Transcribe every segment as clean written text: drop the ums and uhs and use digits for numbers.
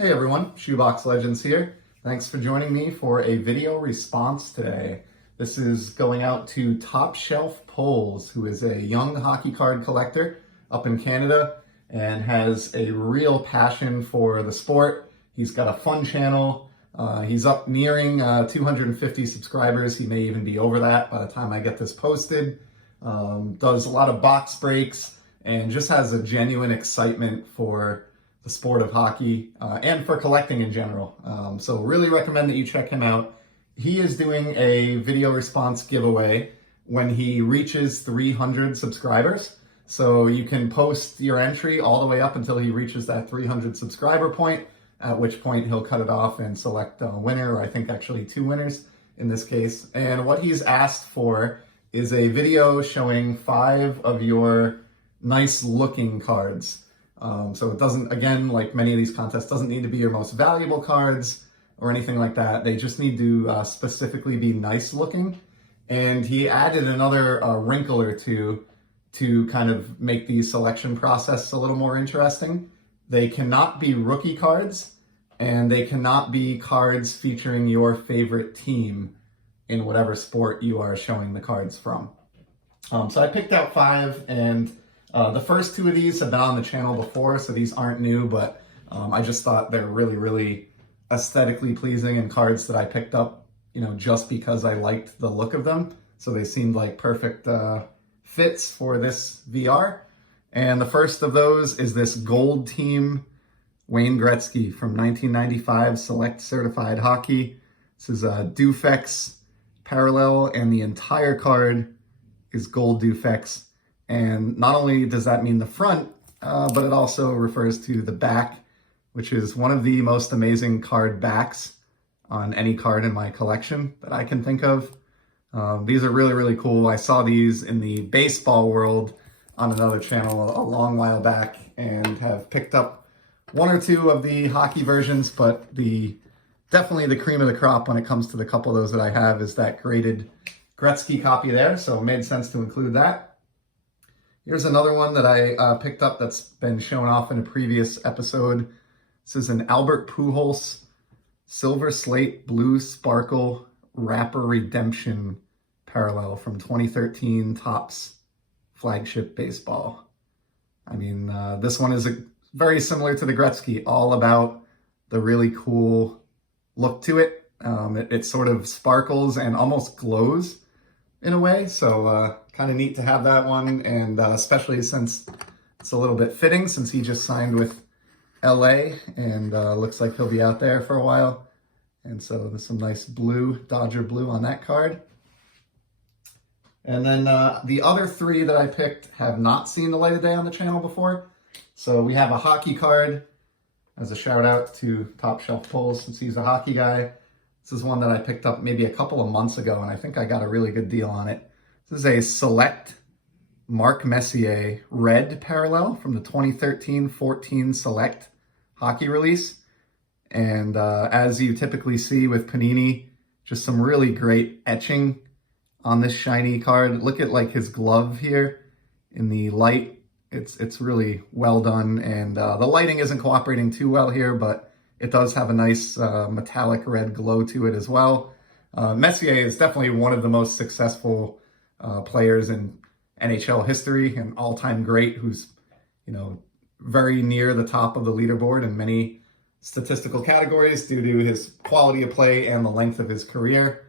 Hey everyone, Shoebox Legends here. Thanks for joining me for a video response today. This is going out to TopShelfPullz, who is a young hockey card collector up in Canada and has a real passion for the sport. He's got a fun channel. He's up nearing 250 subscribers. He may even be over that by the time I get this posted. Does a lot of box breaks and just has a genuine excitement for the sport of hockey and for collecting in general. So really recommend that you check him out. He is doing a video response giveaway when he reaches 300 subscribers. So you can post your entry all the way up until he reaches that 300 subscriber point, at which point he'll cut it off and select a winner, or I think actually two winners in this case. And what he's asked for is a video showing 5 of your nice looking cards. So it doesn't, again, like many of these contests, doesn't need to be your most valuable cards or anything like that. They just need to specifically be nice looking. And he added another wrinkle or two to kind of make the selection process a little more interesting. They cannot be rookie cards, and they cannot be cards featuring your favorite team in whatever sport you are showing the cards from. So I picked out 5, and the first 2 of these have been on the channel before, so these aren't new, but I just thought they're really, really aesthetically pleasing and cards that I picked up, just because I liked the look of them. So they seemed like perfect fits for this VR. And the first of those is this Gold Team Wayne Gretzky from 1995 Select Certified Hockey. This is a Dufex parallel, and the entire card is gold Dufex. And not only does that mean the front, but it also refers to the back, which is one of the most amazing card backs on any card in my collection that I can think of. These are really, really cool. I saw these in the baseball world on another channel a long while back and have picked up 1 or 2 of the hockey versions, but definitely the cream of the crop when it comes to the couple of those that I have is that graded Gretzky copy there, so it made sense to include that. Here's another one that I picked up that's been shown off in a previous episode. This is an Albert Pujols Silver Slate Blue Sparkle Rapper Redemption parallel from 2013 Topps Flagship Baseball. I mean, this one is very similar to the Gretzky, all about the really cool look to it. It sort of sparkles and almost glows in a way, so kind of neat to have that one, and especially since it's a little bit fitting since he just signed with LA and looks like he'll be out there for a while. And so there's some nice blue, Dodger blue on that card. And then the other 3 that I picked have not seen the light of day on the channel before. So we have a hockey card as a shout out to TopShelfPullz since he's a hockey guy. This is one that I picked up maybe a couple of months ago, and I think I got a really good deal on it. This is a Select Mark Messier red parallel from the 2013-14 Select hockey release. And as you typically see with Panini, just some really great etching on this shiny card. Look at like his glove here in the light. It's really well done, and the lighting isn't cooperating too well here, but it does have a nice metallic red glow to it as well. Messier is definitely one of the most successful players in NHL history, an all-time great who's, very near the top of the leaderboard in many statistical categories due to his quality of play and the length of his career.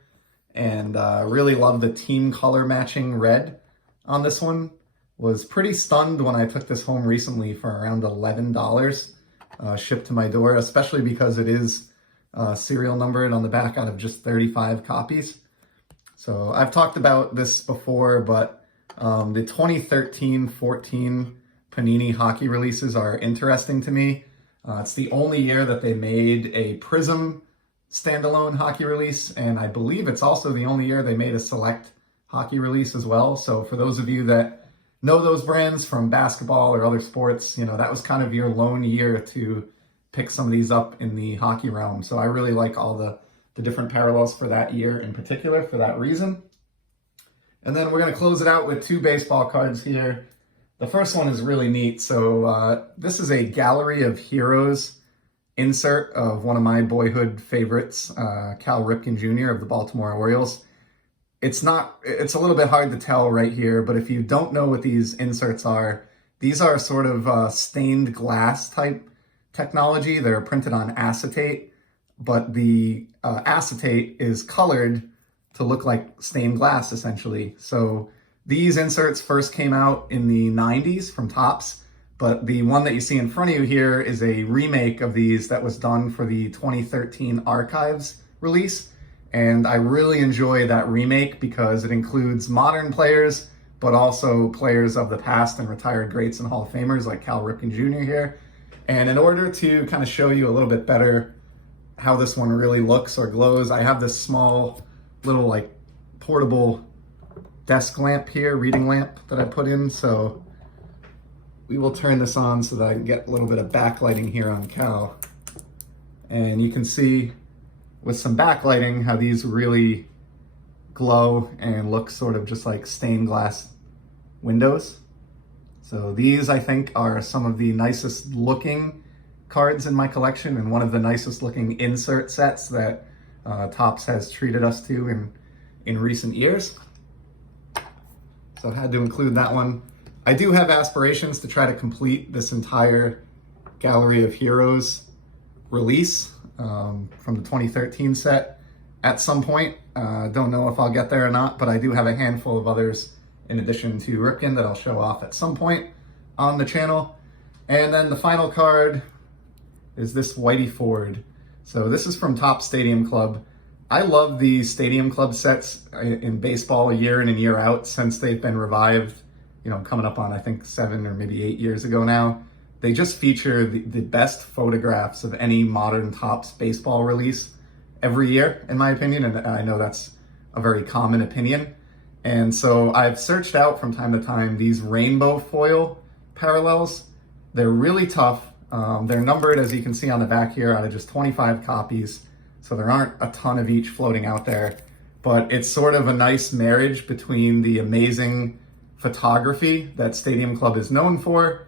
And really love the team color matching red on this one. Was pretty stunned when I took this home recently for around $11 shipped to my door, especially because it is serial numbered on the back out of just 35 copies. So I've talked about this before, but the 2013-14 Panini hockey releases are interesting to me. It's the only year that they made a Prism standalone hockey release, and I believe it's also the only year they made a Select hockey release as well. So for those of you that know those brands from basketball or other sports, that was kind of your lone year to pick some of these up in the hockey realm. So I really like all the different parallels for that year in particular for that reason. And then we're going to close it out with 2 baseball cards here. The first one is really neat. So this is a Gallery of Heroes insert of one of my boyhood favorites, Cal Ripken Jr. of the Baltimore Orioles. It's a little bit hard to tell right here, but if you don't know what these inserts are, these are sort of stained glass type technology. They're printed on acetate, but the acetate is colored to look like stained glass, essentially. So these inserts first came out in the 90s from Topps, but the one that you see in front of you here is a remake of these that was done for the 2013 Archives release. And I really enjoy that remake because it includes modern players, but also players of the past and retired greats and Hall of Famers like Cal Ripken Jr. here. And in order to kind of show you a little bit better how this one really looks or glows, I have this small little like portable desk lamp here, reading lamp that I put in. So we will turn this on so that I can get a little bit of backlighting here on Cal. And you can see with some backlighting how these really glow and look sort of just like stained glass windows. So these, I think, are some of the nicest looking cards in my collection and one of the nicest looking insert sets that Topps has treated us to in recent years. So I had to include that one. I do have aspirations to try to complete this entire Gallery of Heroes release from the 2013 set at some point. Don't know if I'll get there or not, but I do have a handful of others in addition to Ripken that I'll show off at some point on the channel. And then the final card is this Willy Ford. So this is from Topps Stadium Club. I love the Stadium Club sets in baseball year in and year out since they've been revived, coming up on I think 7 or maybe 8 years ago now. They just feature the best photographs of any modern Topps baseball release every year, in my opinion, and I know that's a very common opinion. And so I've searched out from time to time these rainbow foil parallels. They're really tough. They're numbered, as you can see on the back here, out of just 25 copies. So there aren't a ton of each floating out there, but it's sort of a nice marriage between the amazing photography that Stadium Club is known for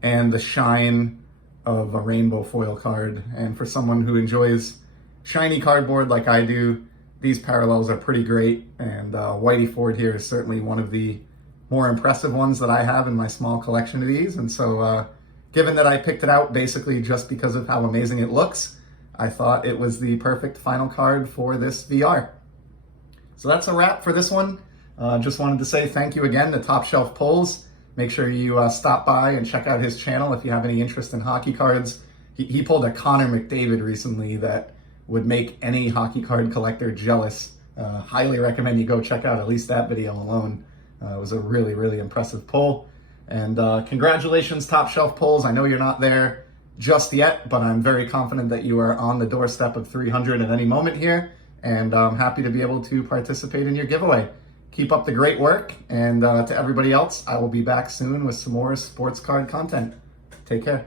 and the shine of a rainbow foil card. And for someone who enjoys shiny cardboard like I do, these parallels are pretty great. And Willy Ford here is certainly one of the more impressive ones that I have in my small collection of these. And so given that I picked it out basically just because of how amazing it looks, I thought it was the perfect final card for this VR. So that's a wrap for this one. Just wanted to say thank you again to TopShelfPullz. Make sure you stop by and check out his channel if you have any interest in hockey cards. He pulled a Connor McDavid recently that would make any hockey card collector jealous. Highly recommend you go check out at least that video alone. It was a really, really impressive pull. And congratulations, TopShelfPullz. I know you're not there just yet, but I'm very confident that you are on the doorstep of 300 at any moment here, and I'm happy to be able to participate in your giveaway. Keep up the great work, and to everybody else, I will be back soon with some more sports card content. Take care.